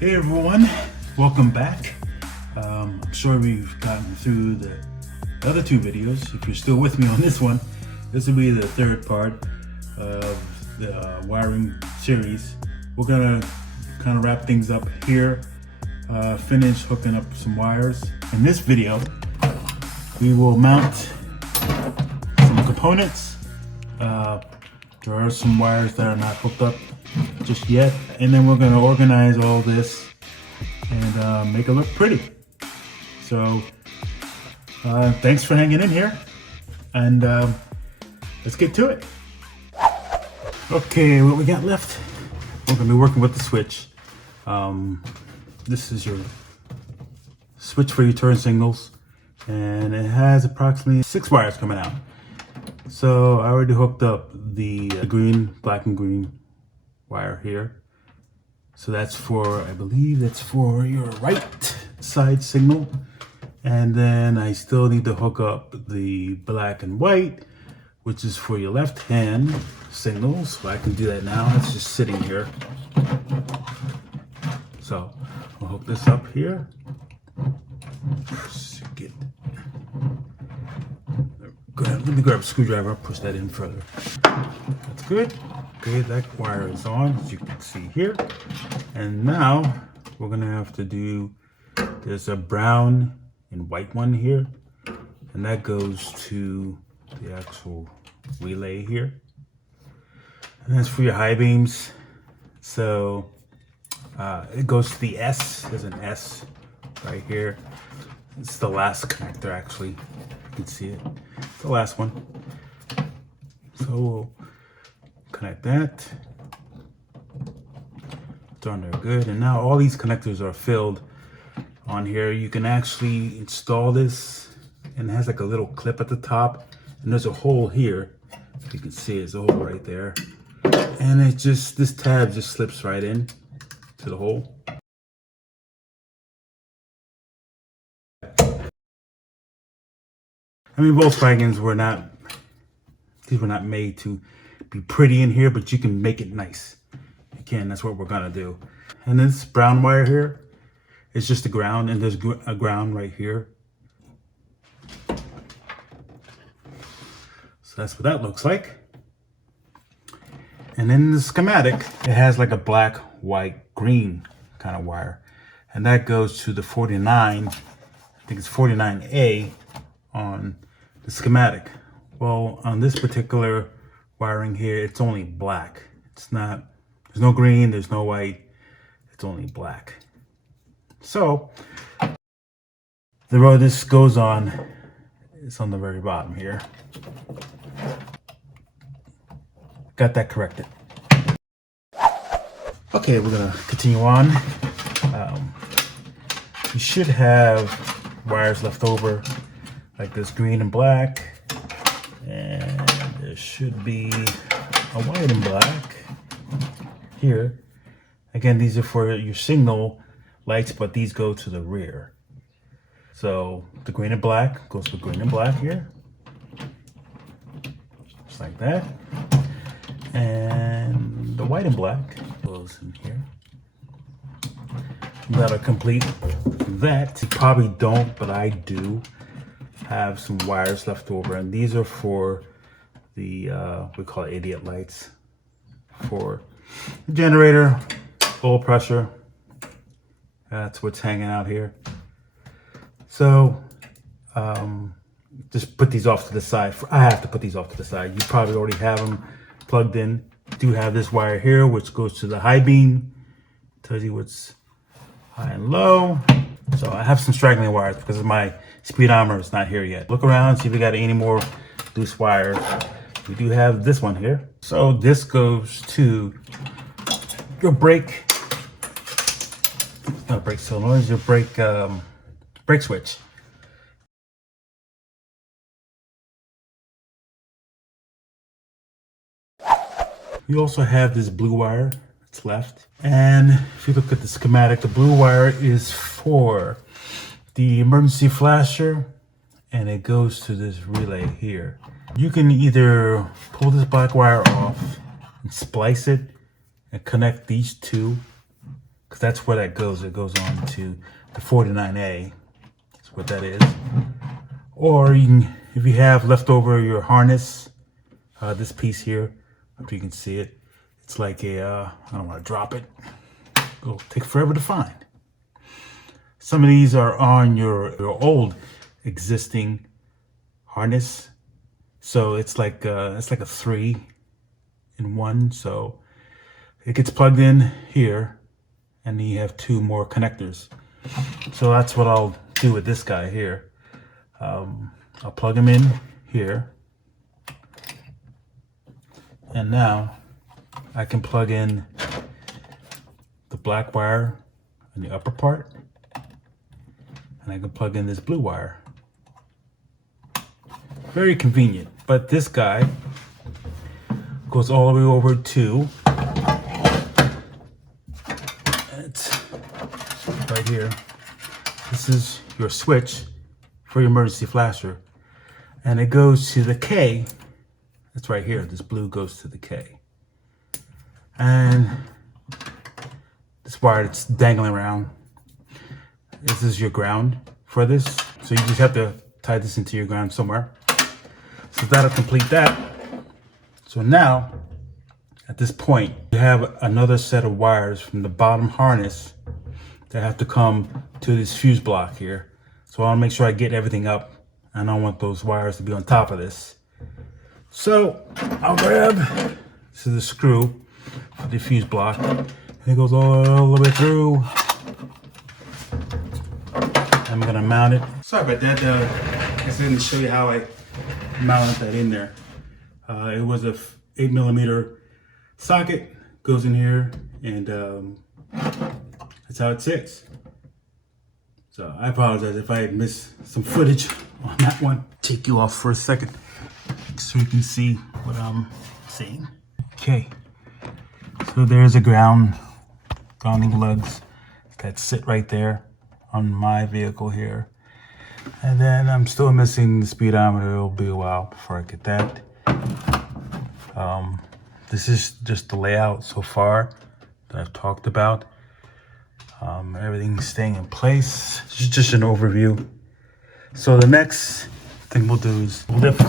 Hey everyone, welcome back. I'm sure we've gotten through the other two videos. If you're still with me on this one, this will be the third part of the wiring series. We're gonna kind of wrap things up here, finish hooking up some wires. In this video, we will mount some components. There are some wires that are not hooked up just yet, and then we're going to organize all this and make it look pretty. So thanks for hanging in here, and let's get to it. Okay, what we got left, we're going to be working with the switch. This is your switch for your turn signals, and it has approximately 6 wires coming out. So I already hooked up the black and green wire here. So that's for, I believe that's for your right side signal. And then I still need to hook up the black and white, which is for your left hand signal. So I can do that now. It's just sitting here. So I'll hook this up here. Let me grab a screwdriver, push that in further. That's good. Okay, that wire is on, as you can see here. And now we're gonna have to do, there's a brown and white one here, and that goes to the actual relay here. And that's for your high beams. So it goes to the S, there's an S right here. It's the last connector actually, you can see it. It's the last one. So we'll connect that. It's on there good. And now all these connectors are filled on here. You can actually install this, and it has like a little clip at the top, and there's a hole here. You can see there's a hole right there. And it just, this tab just slips right in to the hole. I mean, Volkswagens were not, these were not made to be pretty in here, but you can make it nice. You can, that's what we're gonna do. And this brown wire here is just the ground, and there's a ground right here. So that's what that looks like. And in the schematic, it has like a black, white, green kind of wire. And that goes to the 49, I think it's 49A on the schematic. Well, on this particular wiring here, it's only black. It's not, there's no green, there's no white, it's only black. So the road this goes on is on the very bottom here. Got that corrected. Okay, we're gonna continue on. You should have wires left over like this, green and black, and there should be a white and black here. Again, these are for your signal lights, but these go to the rear. So the green and black goes to green and black here, just like that. And the white and black goes in here. That'll complete that. You probably don't, but I do have some wires left over, and these are for the we call it idiot lights, for the generator, oil pressure. That's what's hanging out here. So just put these off to the side. I have to put these off to the side. You probably already have them plugged in. Do have this wire here, which goes to the high beam, tells you what's high and low. So I have some straggling wires because my speedometer is not here yet. Look around, see if we got any more loose wires. We do have this one here. So this goes to your brake, not brake solenoid, your brake switch. You also have this blue wire that's left. And if you look at the schematic, the blue wire is for the emergency flasher, and it goes to this relay here. You can either pull this black wire off and splice it and connect these two because that's where that goes. It goes on to the 49A. That's what that is. Or you can, if you have left over your harness, this piece here, if you can see it, it's like a, I don't want to drop it. It'll take forever to find. Some of these are on your old existing harness. So it's like a 3-in-1. So it gets plugged in here, and then you have 2 more connectors. So that's what I'll do with this guy here. I'll plug him in here, and now I can plug in the black wire in the upper part, and I can plug in this blue wire. Very convenient. But this guy goes all the way over to, it's right here. This is your switch for your emergency flasher, and it goes to the K. That's right here. This blue goes to the K, and this wire that's dangling around, this is your ground for this. So you just have to tie this into your ground somewhere. So that'll complete that. So now, at this point, you have another set of wires from the bottom harness that have to come to this fuse block here. So I want to make sure I get everything up. I don't want those wires to be on top of this. So I'll grab, this is the screw for the fuse block. And it goes all the way through. I'm gonna mount it. Sorry about that. I guess I didn't show you how I mounted that in there. It was a 8mm socket, goes in here, and that's how it sits. So I apologize if I missed some footage on that one. Take you off for a second so you can see what I'm seeing. Okay, so there's a grounding lugs that sit right there on my vehicle here. And then I'm still missing the speedometer. It'll be a while before I get that. This is just the layout so far that I've talked about. Everything's staying in place. This is just an overview. So the next thing we'll do is lift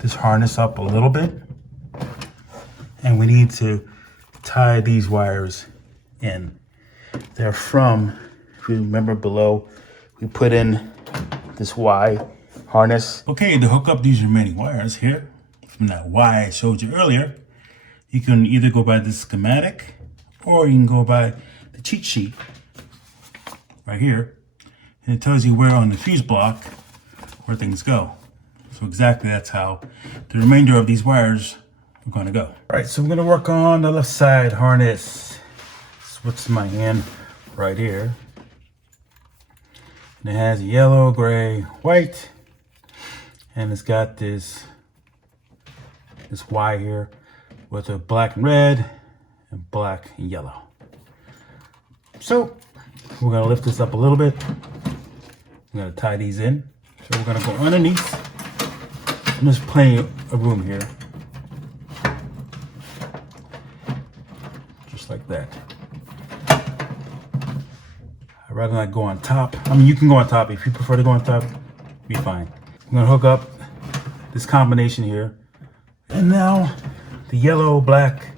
this harness up a little bit. And we need to tie these wires in. They're from, if you remember below, we put in this Y harness. Okay, to hook up these remaining wires here from that Y I showed you earlier, you can either go by the schematic or you can go by the cheat sheet right here. And it tells you where on the fuse block where things go. So exactly that's how the remainder of these wires are going to go. All right, so we're going to work on the left side harness. Switch my hand right here. And it has yellow, gray, white, and it's got this Y here with a black and red and black and yellow. So we're gonna lift this up a little bit. I'm gonna tie these in. So we're gonna go underneath. And there's plenty of room here. Just like that. I'd rather not go on top. I mean, you can go on top. If you prefer to go on top, be fine. I'm gonna hook up this combination here. And now the yellow, black,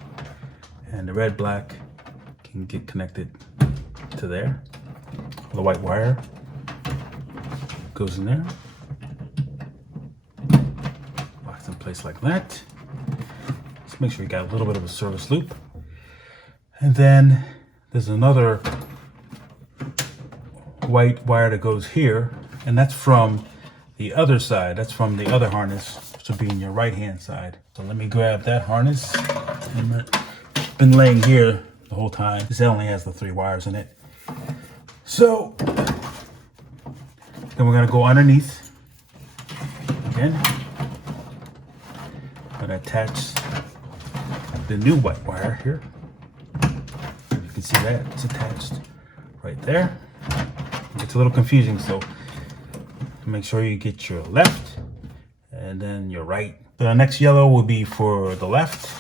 and the red, black can get connected to there. The white wire goes in there. Locks in place like that. Just make sure you got a little bit of a service loop. And then there's another white wire that goes here, and that's from the other side. That's from the other harness, which will be in your right hand side. So let me grab that harness. It's been laying here the whole time. This only has the 3 wires in it. So then we're gonna go underneath again. I'm gonna attach the new white wire here. You can see that it's attached right there. It's a little confusing, so make sure you get your left and then your right. The next yellow will be for the left.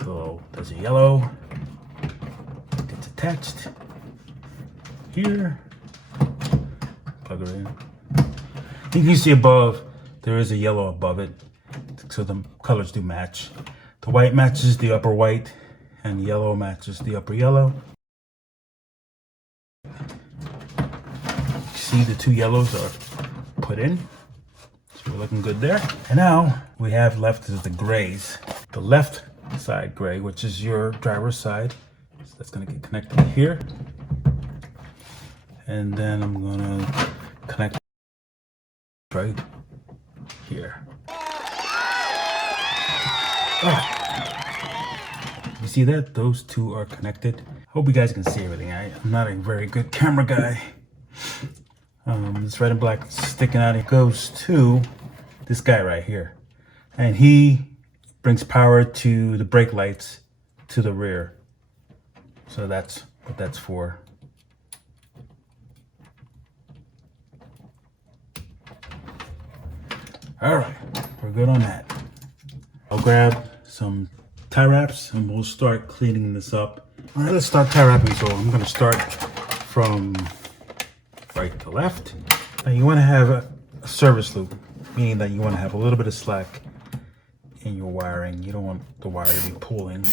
So there's a yellow, attached here. Plug it in. You can see above, there is a yellow above it, so the colors do match. The white matches the upper white, and the yellow matches the upper yellow. See, the two yellows are put in, so we're looking good there. And now we have left is the grays. The left side gray, which is your driver's side, so that's gonna get connected here. And then I'm gonna connect right here. You see that? Those two are connected. Hope you guys can see everything. I'm not a very good camera guy. This red and black sticking out, it goes to this guy right here. And he brings power to the brake lights to the rear. So that's what that's for. All right, we're good on that. I'll grab some tie wraps and we'll start cleaning this up. All right, let's start tie wrapping. So I'm gonna start from right to left. Now you wanna have a service loop, meaning that you wanna have a little bit of slack in your wiring. You don't want the wire to be pulling.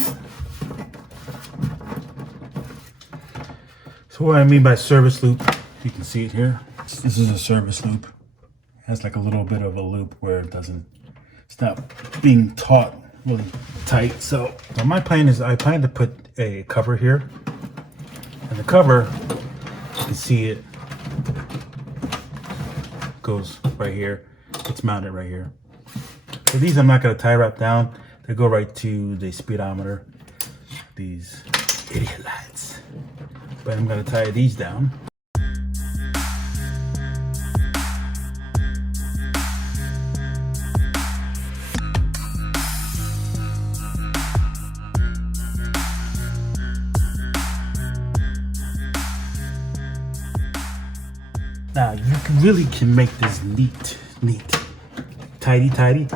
So what I mean by service loop, you can see it here. This is a service loop. It has like a little bit of a loop where it's not being taut really tight. So my plan is I plan to put a cover here. And the cover, you can see it goes right here. It's mounted right here. So these I'm not gonna tie wrap down. They go right to the speedometer. These idiot lights. But I'm gonna tie these down. Now you really can make this neat, tidy,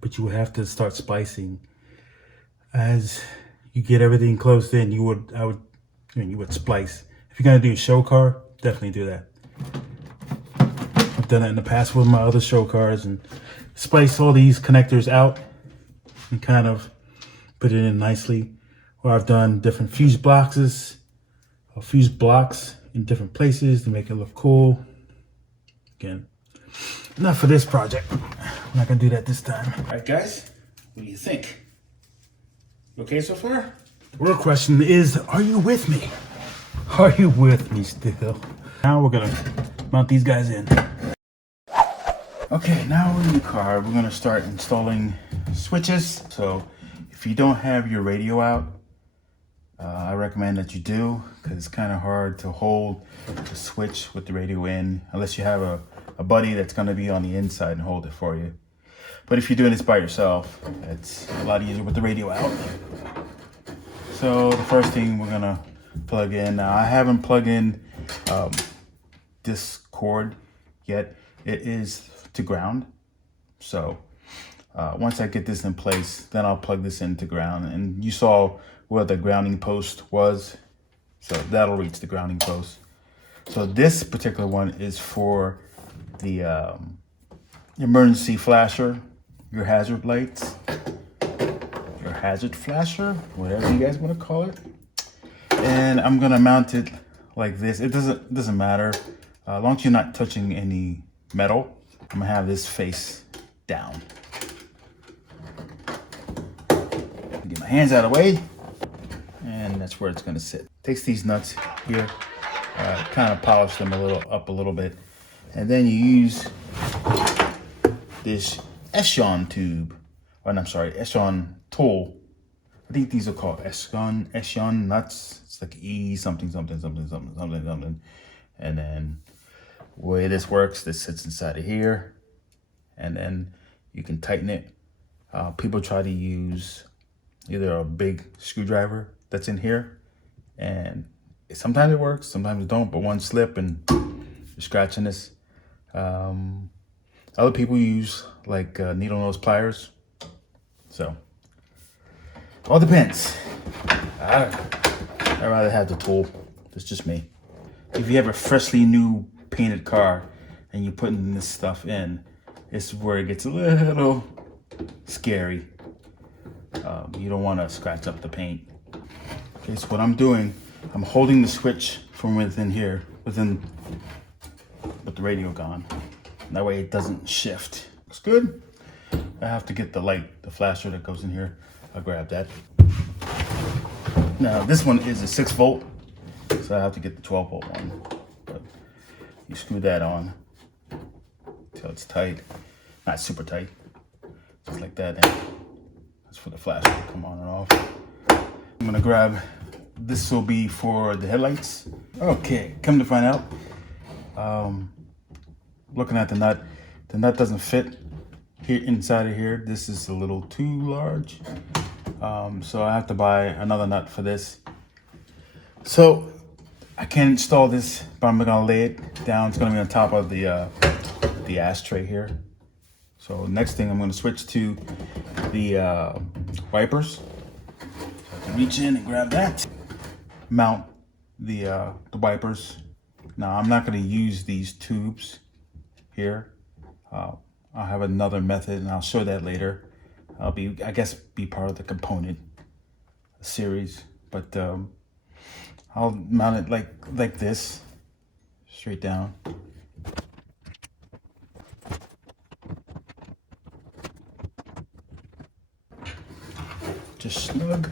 but you would have to start splicing as you get everything closed in. You would splice. If you're gonna do a show car, definitely do that. I've done that in the past with my other show cars and splice all these connectors out and kind of put it in nicely. Or I've done different fuse blocks in different places to make it look cool. Again, not for this project. I'm not gonna do that this time. All right, guys, what do you think? You okay so far? The real question is, are you with me? Are you with me still? Now we're gonna mount these guys in. Okay, now we're in the car. We're gonna start installing switches. So if you don't have your radio out, I recommend that you do, because it's kind of hard to hold the switch with the radio in unless you have a buddy that's going to be on the inside and hold it for you. But if you're doing this by yourself, it's a lot easier with the radio out. So the first thing we're going to plug in. Now I haven't plugged in this cord yet. It is to ground. So once I get this in place, then I'll plug this into ground. And you saw where the grounding post was, so that'll reach the grounding post. So this particular one is for the emergency flasher, your hazard lights, your hazard flasher, whatever you guys want to call it. And I'm gonna mount it like this. It doesn't matter, as long as you're not touching any metal. I'm gonna have this face down. Get my hands out of the way. And that's where it's going to sit. Takes these nuts here, kind of polish them up a little bit, and then you use this Eshon tube, Eshon tool. I think these are called Eshon nuts. It's like E something. And then the way this works, this sits inside of here, and then you can tighten it. People try to use either a big screwdriver that's in here, and sometimes it works, sometimes it don't, but one slip and you're scratching this. Other people use like needle nose pliers, so all depends. All right. I'd rather have the tool. That's just me. If you have a freshly new painted car and you're putting this stuff in, it's where it gets a little scary. You don't want to scratch up the paint. Okay, so what I'm doing, I'm holding the switch from within here, with the radio gone. That way it doesn't shift. Looks good. I have to get the light, the flasher that goes in here. I'll grab that. Now this one is a 6 volt, so I have to get the 12 volt one. But you screw that on until it's tight, not super tight, just like that. And that's for the flasher to come on and off. I'm gonna grab, this will be for the headlights. Okay, come to find out, looking at the nut doesn't fit here inside of here. This is a little too large. So I have to buy another nut for this. So I can't install this, but I'm gonna lay it down. It's gonna be on top of the ashtray here. So next thing, I'm gonna switch to the wipers. So I can reach in and grab that. Mount the wipers. Now I'm not gonna use these tubes here. I'll have another method, and I'll show that later. I'll be part of the component series, but I'll mount it like this, straight down. Just snug.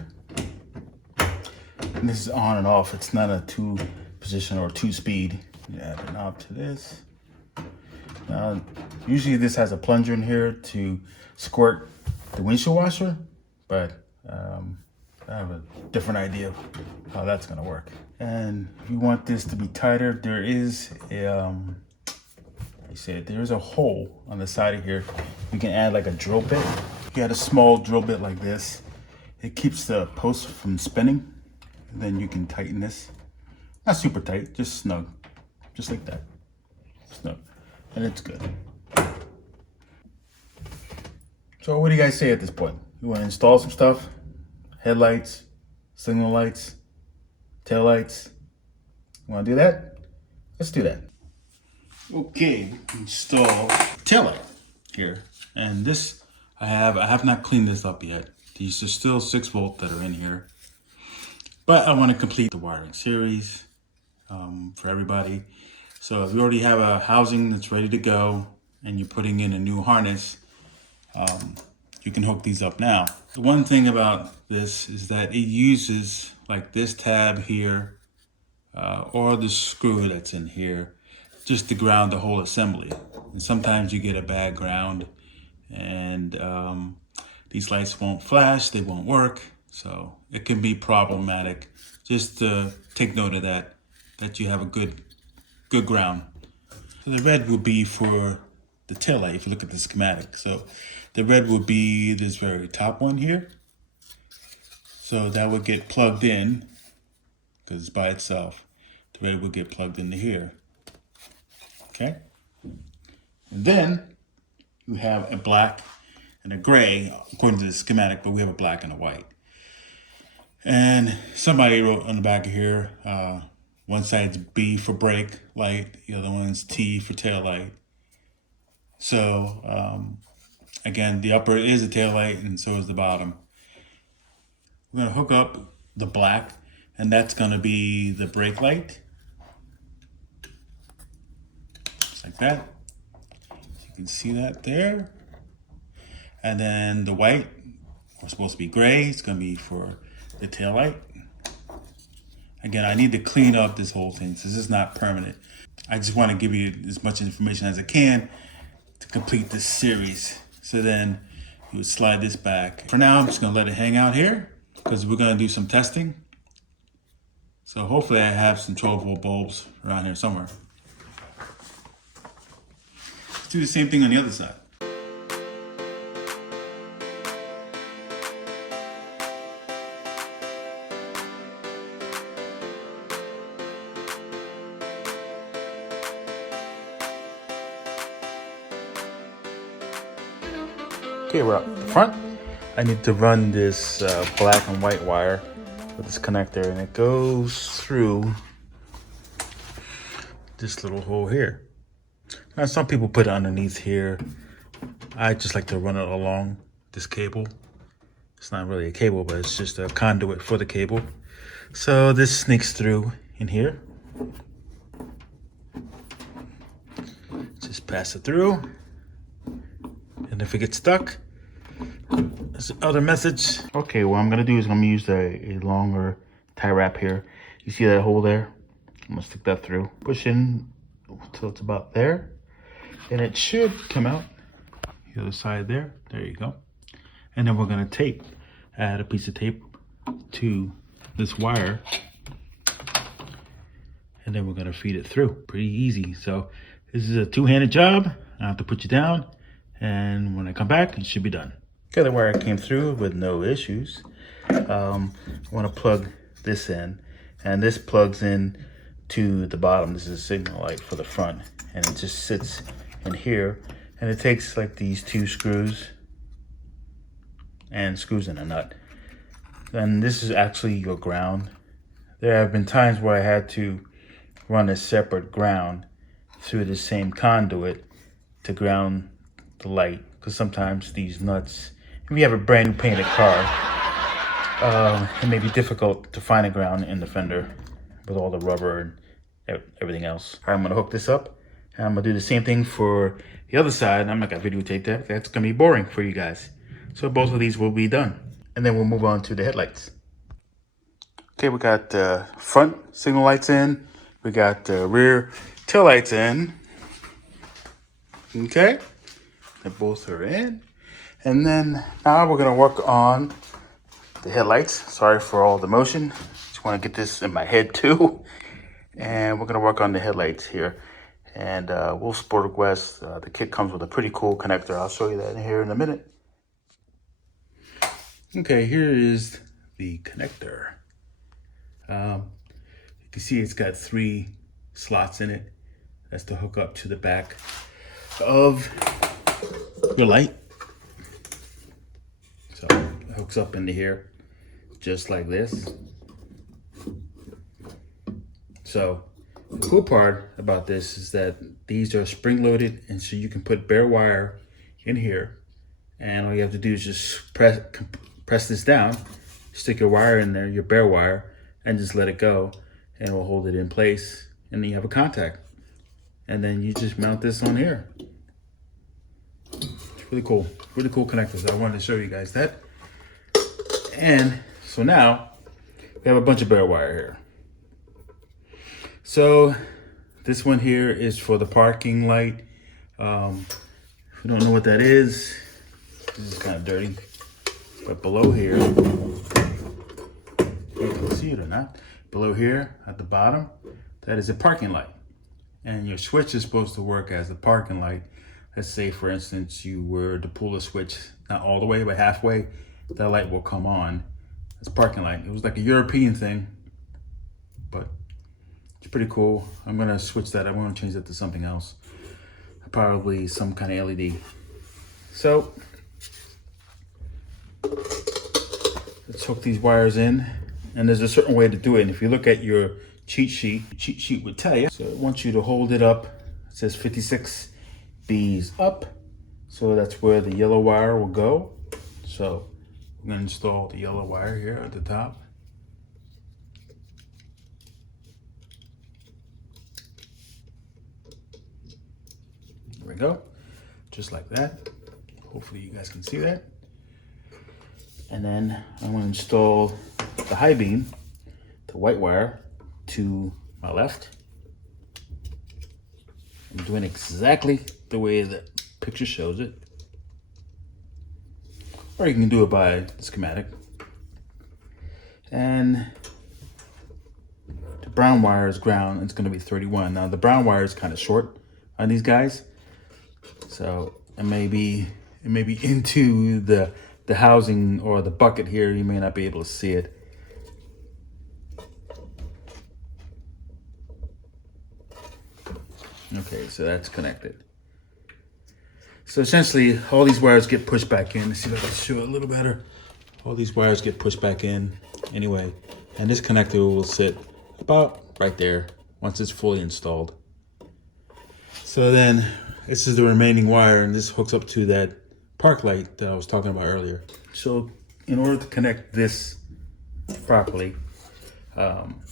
And this is on and off. It's not a 2 position or 2 speed. You add a knob to this. Now, usually this has a plunger in here to squirt the windshield washer, but I have a different idea of how that's gonna work. And if you want this to be tighter, there is there's a hole on the side of here. You can add like a drill bit. You add a small drill bit like this. It keeps the post from spinning. And then you can tighten this. Not super tight, just snug, just like that, snug, and it's good. So what do you guys say at this point? You want to install some stuff? Headlights, signal lights, tail lights. You want to do that? Let's do that. Okay, install tail light here. And this, I have not cleaned this up yet. These are still 6 volt that are in here. But I want to complete the wiring series for everybody. So if you already have a housing that's ready to go and you're putting in a new harness, you can hook these up now. The one thing about this is that it uses like this tab here or the screw that's in here just to ground the whole assembly. And sometimes you get a bad ground and these lights won't flash, they won't work. So it can be problematic. Just take note of that you have a good ground. So the red will be for the tail light if you look at the schematic. So the red would be this very top one here. So that would get plugged in because it's by itself. The red would get plugged into here. Okay. And then you have a black and a gray according to the schematic, but we have a black and a white. And somebody wrote on the back of here, one side's B for brake light, the other one's T for tail light. So again, the upper is a tail light and so is the bottom. We're gonna hook up the black and that's gonna be the brake light. Just like that. You can see that there. And then the white, was supposed to be gray, it's gonna be for the tail light. Again, I need to clean up this whole thing. So this is not permanent. I just want to give you as much information as I can to complete this series. So then you would slide this back. For now, I'm just going to let it hang out here because we're going to do some testing. So hopefully I have some 12 volt bulbs around here somewhere. Let's do the same thing on the other side. Okay, we're up front. I need to run this black and white wire with this connector, and it goes through this little hole here. Now some people put it underneath here. I just like to run it along this cable. It's not really a cable, but it's just a conduit for the cable. So this sneaks through in here. Just pass it through. And if it gets stuck, there's other methods. Okay, what I'm gonna do is I'm gonna use a longer tie wrap here. You see that hole there? I'm gonna stick that through. Push in until it's about there. And it should come out the other side there. There you go. And then we're gonna tape. Add a piece of tape to this wire. And then we're gonna feed it through. Pretty easy. So this is a two-handed job. I have to put you down. And when I come back, it should be done. Okay, the wire came through with no issues. I want to plug this in, and this plugs in to the bottom. This is a signal light for the front, and it just sits in here, and it takes like these two screws and screws in a nut. And this is actually your ground. There have been times where I had to run a separate ground through the same conduit to ground the light, because sometimes these nuts, if you have a brand new painted car, it may be difficult to find a ground in the fender with all the rubber and everything else. All right, I'm gonna hook this up, and I'm gonna do the same thing for the other side. I'm not gonna videotape that. That's gonna be boring for you guys. So both of these will be done, and then we'll move on to the headlights. Okay, we got the front signal lights in. We got the rear tail lights in. Okay, they both are in. And then now we're gonna work on the headlights. Sorry for all the motion. Just wanna get this in my head too. And we're gonna work on the headlights here. And Wolf Sport West, the kit comes with a pretty cool connector. I'll show you that in here in a minute. Okay, here is the connector. You can see it's got 3 slots in it. That's to hook up to the back of your light. So it hooks up into here just like this. So the cool part about this is that these are spring loaded, and so you can put bare wire in here, and all you have to do is just press this down, stick your wire in there, your bare wire, and just let it go, and it will hold it in place, and then you have a contact. And then you just mount this on here. It's really cool connectors. I wanted to show you guys that. And so now we have a bunch of bare wire here. So this one here is for the parking light. If you don't know what that is, this is kind of dirty. But below here, you can see it or not, below here at the bottom, that is a parking light. And your switch is supposed to work as a parking light. Let's say, for instance, you were to pull the switch, not all the way, but halfway, that light will come on. It's a parking light. It was like a European thing, but it's pretty cool. I'm gonna switch that. I'm gonna change that to something else. Probably some kind of LED. So let's hook these wires in. And there's a certain way to do it. And if you look at your cheat sheet would tell you. So it wants you to hold it up. It says 56 B's up. So that's where the yellow wire will go. So I'm gonna install the yellow wire here at the top. There we go, just like that. Hopefully you guys can see that. And then I'm gonna install the high beam, the white wire, to my left. I'm doing exactly the way the picture shows it. Or you can do it by the schematic. And the brown wire is ground. It's gonna be 31. Now the brown wire is kind of short on these guys. So it may be into the housing or the bucket here. You may not be able to see it. Okay, so that's connected. So essentially, all these wires get pushed back in. Let's see if I can show it a little better. All these wires get pushed back in. Anyway, And this connector will sit about right there once it's fully installed. So then this is the remaining wire, and this hooks up to that park light that I was talking about earlier. So in order to connect this properly,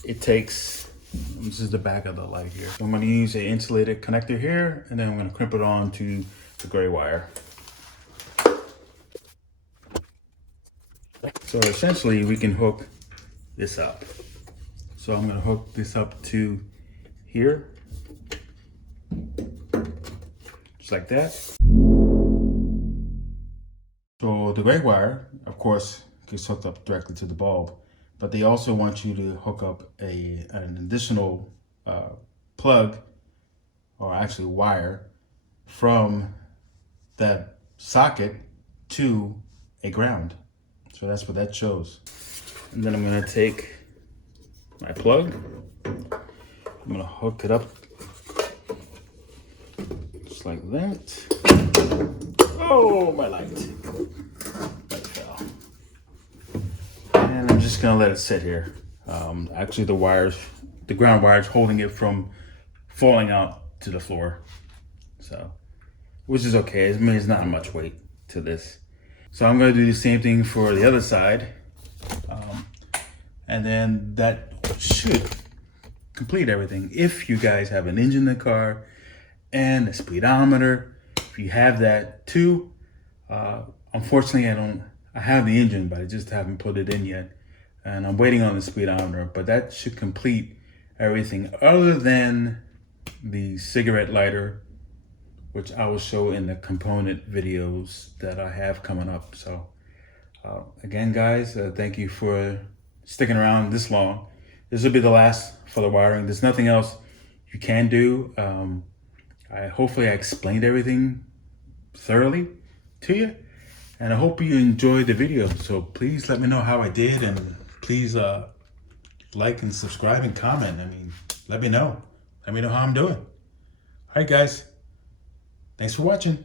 it takes, this is the back of the light here. So I'm going to use an insulated connector here, and then I'm going to crimp it on to the gray wire. So essentially we can hook this up. So I'm going to hook this up to here, just like that. So the gray wire, of course, gets hooked up directly to the bulb, but they also want you to hook up an additional plug, or actually wire, from that socket to a ground. So that's what that shows. And then I'm gonna take my plug, I'm gonna hook it up just like that. Oh, my light fell. And I'm just gonna let it sit here. Actually the ground wire is holding it from falling out to the floor. So, which is okay. I mean, it's not much weight to this. So I'm gonna do the same thing for the other side. And then that should complete everything. If you guys have an engine in the car and a speedometer, if you have that too, unfortunately I have the engine, but I just haven't put it in yet. And I'm waiting on the speedometer, but that should complete everything other than the cigarette lighter, which I will show in the component videos that I have coming up. So again, guys, thank you for sticking around this long. This will be the last for the wiring. There's nothing else you can do. Hopefully I explained everything thoroughly to you, and I hope you enjoyed the video. So please let me know how I did, and please like and subscribe and comment. I mean, let me know how I'm doing. All right, guys. Thanks for watching.